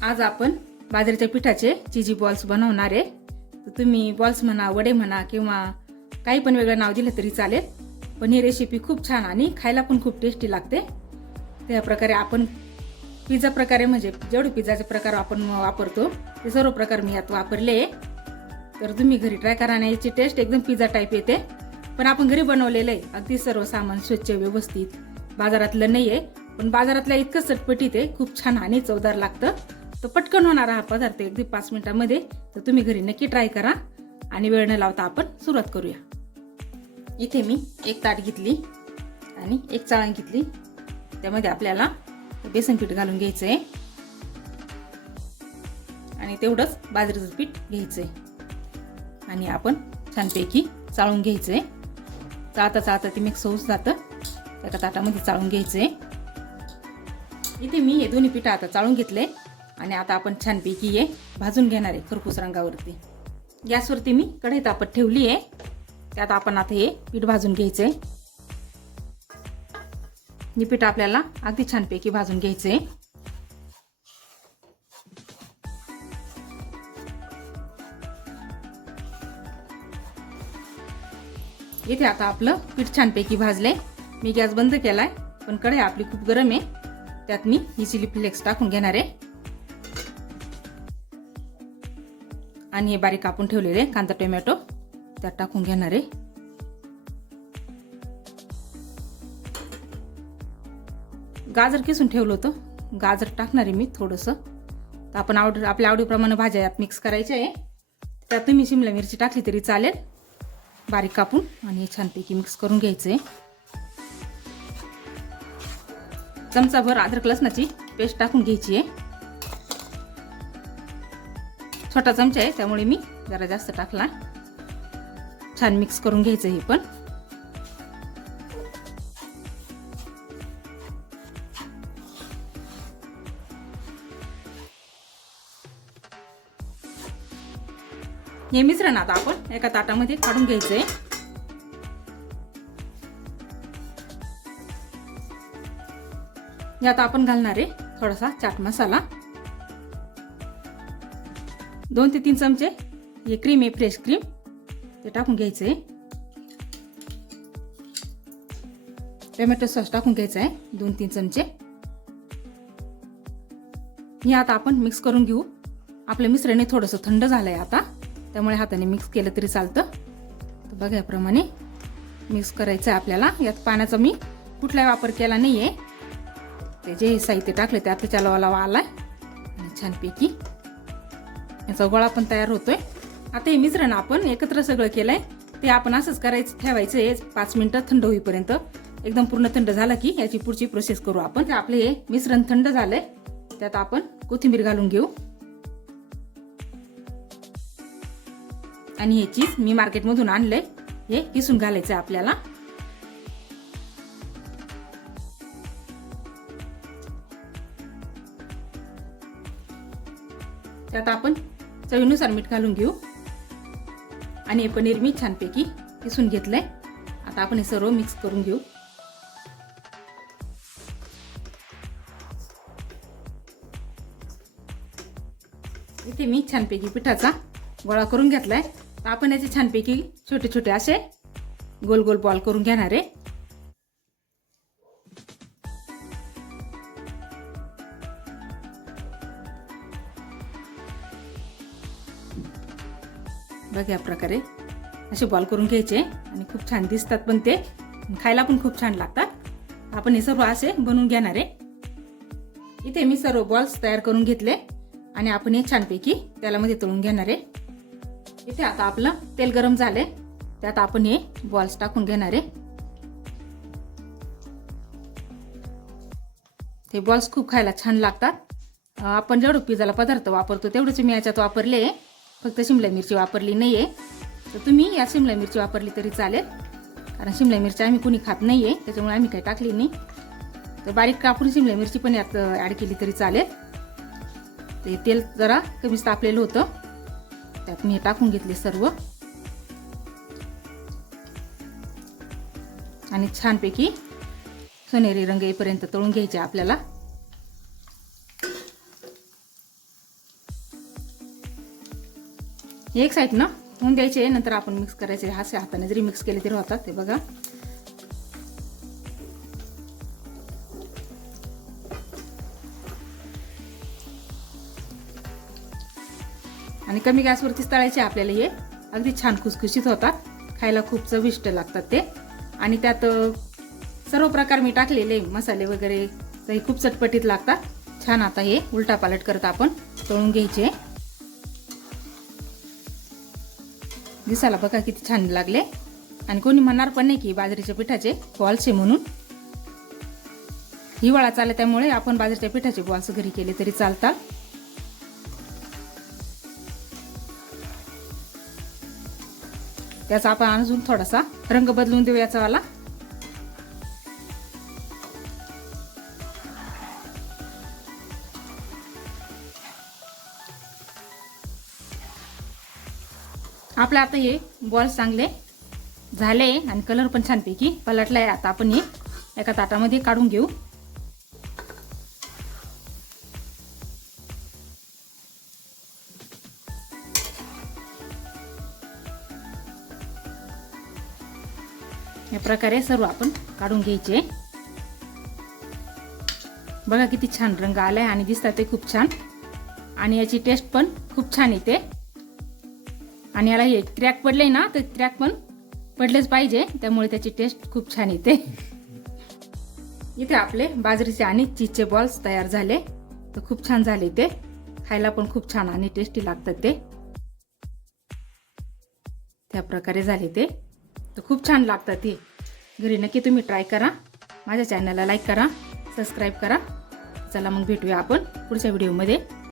आज आपण बाजरीच्या पिठाचे चीजी बॉल्स बनवणार आहे। तर तुम्ही बॉल्स म्हणा, वडे म्हणा किंवा काही पण वेगळं नाव दिलं तरी चालेल, पण ही रेसिपी खूप छान आणि खायला पण खूप टेस्टी लागते। त्या प्रकारे आपण पिझ्झा प्रकारे म्हणजे जेवढे पिझ्झाचे प्रकार आपण वापरतो ते सर्व प्रकार मी यात वापरले। तर तुम्ही घरी ट्राय करा आणि याची टेस्ट एकदम पिझ्झा टाइप येते, पण आपण घरी बनवलेलं आहे। अगदी सर्व सामान स्वच्छ व्यवस्थित, बाजारातलं नाही आहे, पण बाजारातल्या इतकं चटपटीत आहे, खूप छान आणि चवदार लागतं। तर पटकन होणारा हा पदार्थ अगदी 5 मिनिटांमध्ये, तर तुम्ही घरी नक्की ट्राय करा आणि वेळ न लावता आपण सुरुवात करूया। इथे मी एक ताट घेतली आणि एक चाळण घेतली, त्यामध्ये आपल्याला बेसन पीठ घालून घ्यायचं आहे आणि तेवढंच बाजरीचं पीठ घ्यायचं आहे आणि आपण छानपैकी चाळून घ्यायचं आहे। चाळता चाळता ते मिक्स होऊन जातं, एका ताटामध्ये चाळून घ्यायचं आहे। इथे मी हे दोन्ही पीठ आता चाळून घेतले आणि आता आपण छानपैकी हे भाजून घेणार आहे खरपूस रंगावरती। गॅसवरती मी कढई तापत ठेवली आहे, त्यात आपण आता हे पीठ भाजून घ्यायचं आहे। हे पीठ आपल्याला अगदी छानपैकी भाजून घ्यायचं आहे। इथे आता आपलं पीठ छानपैकी भाजले। मी गॅस बंद केलाय, पण कढई आपली खूप गरम आहे, त्यात मी ही चिली फ्लेक्स टाकून घेणार आहे आणि हे बारीक कापून ठेवलेले कांदा टोमॅटो त्यात टाकून घेणार आहे। गाजर किसून ठेवलं होतं, गाजर टाकणार आहे मी थोडंसं। तर आपण आपल्या आवडीप्रमाणे भाज्या यात मिक्स करायच्या आहे। त्यात तुम्ही शिमला मिरची टाकली तरी चालेल बारीक कापून, आणि हे छानपैकी मिक्स करून घ्यायचं आहे। चमचाभर अद्रक लसणाची पेस्ट टाकून घ्यायची आहे। छोटा चमचा आहे त्यामुळे मी जरा जास्त टाकला। छान मिक्स करून घ्यायचं हे पण। हे मिश्रण आता आपण एका ताटामध्ये काढून घ्यायचंय। यात आपण घालणार आहे थोडासा चाट मसाला, 2 ते 3 चमचे हे क्रीम आहे, फ्रेश क्रीम, ते टाकून घ्यायचंय। टोमॅटो सॉस टाकून घ्यायचा आहे 2-3 चमचे। हे आता आपण मिक्स करून घेऊ। आपलं मिश्रण थोडंसं थंड झालंय आता, त्यामुळे हाताने मिक्स केलं तरी चालतं। तर बघा याप्रमाणे मिक्स करायचं आहे आपल्याला। यात पाण्याचा मी कुठलाही वापर केला नाहीये, ते जे साहित्य टाकले त्यात चलावा लावा आलाय आणि छानपैकी याचा गोळा पण तयार होतोय। आता हे मिश्रण आपण एकत्र सगळं केलंय, ते आपण असंच करायचं, ठेवायचं 5 मिनिटं थंड होईपर्यंत। एकदम पूर्ण थंड झाला की याची पुढची प्रोसेस करू आपण। आपले हे मिश्रण थंड झालंय, त्यात आपण कोथिंबीर घालून घेऊ आणि हे चीज मी मार्केटमधून आणलंय, हे किसून घालायचं आहे आपल्याला। त्यात आपण चवीनुसार मीठ घालून घेऊ आणि हे पनीर मी छानपैकी किसून घेतलंय। आता आपण हे सर्व मिक्स करून घेऊ। इथे मी छानपैकी पिठाचा गोळा करून घेतलाय। तर आपण याचे छानपैकी छोटे छोटे असे गोल गोल बॉल करून घेणार आहे। बघा या प्रकारे असे बॉल करून घ्यायचे आणि खूप छान दिसतात, पण ते खायला पण खूप छान लागतात। आपण हे सर्व असे बनवून घेणार आहे। इथे मी सर्व बॉल्स तयार करून घेतले आणि आपण हे छानपैकी तेलामध्ये तळून घेणार आहे। इथे आता आपलं तेल गरम झाले, त्यात आपण हे बॉल्स टाकून घेणार आहे। हे बॉल्स खूप खायला छान लागतात। आपण जेवढं पिझ्झाला पदार्थ वापरतो तेवढेच मी याच्यात वापरले, फक्त शिमला मिरची वापरली नाहीये। तर तुम्ही या शिमला मिरची वापरली तरी चालेल, कारण शिमला मिरची आम्ही कोणी खात नाहीये, त्याच्यामुळे आम्ही काही टाकली नाही। तर बारीक कापून शिमला मिरची पण यात ऍड केली तरी चालेल। ते तेल जरा कमीच तापलेलं होतं, त्यात मी हे टाकून घेतले सर्व आणि छानपैकी सोनेरी रंग येईपर्यंत तळून घ्यायचे आपल्याला। हे एक साईड ना होऊन द्यायचे, नंतर आपण मिक्स करायचे. हाताने जरी मिक्स केले तरी होतात. ते बघा आणि कमी गॅसवरतीच तळायचे आपल्याला. हे अगदी छान खुसखुशीत होतात, खायला खूप चविष्ट लागतात ते. आणि त्यात सर्व प्रकार मी टाकलेले मसाले वगैरे, तर हे खूप चटपटीत लागतात छान. आता हे उलटा पालट करत आपण तळून घ्यायचे. दिसायला बघा किती छान लागले. आणि कोणी म्हणणार पण नाही की बाजरीच्या पिठाचे बॉल्स आहे म्हणून. हिवाळा चालला त्यामुळे आपण बाजरीच्या पिठाचे बॉल्स घरी केले तरी चालतात. त्याचा आपण अजून थोडासा रंग बदलून देऊ याचा वाला. आपले आता हे बॉल्स चांगले झाले आणि कलर पण छानपैकी पलटलाय. आता आपण हे एका ताटामध्ये काढून घेऊ. या प्रकारे सर्व आपण काढून घ्यायचे. बघा किती छान रंग आलाय आणि दिसतात ते खूप छान. आणि याची टेस्ट पण खूप छान येते. आणि याला हे क्रॅक पडले ना, तर क्रॅक पण पडलेच पाहिजे, त्यामुळे त्याची टेस्ट खूप छान येते. इथे आपले बाजरीचे आणि चीजचे बॉल्स तयार झाले. तर खूप छान झाले ते, खायला पण खूप छान आणि टेस्टी लागतात ते. त्या प्रकारे झाले ते, तर खूप छान लागतात ते. घरी नक्की तुम्ही ट्राय करा. माझ्या चॅनलला लाईक करा, सबस्क्राईब करा. चला मग भेटूया आपण पुढच्या व्हिडिओमध्ये.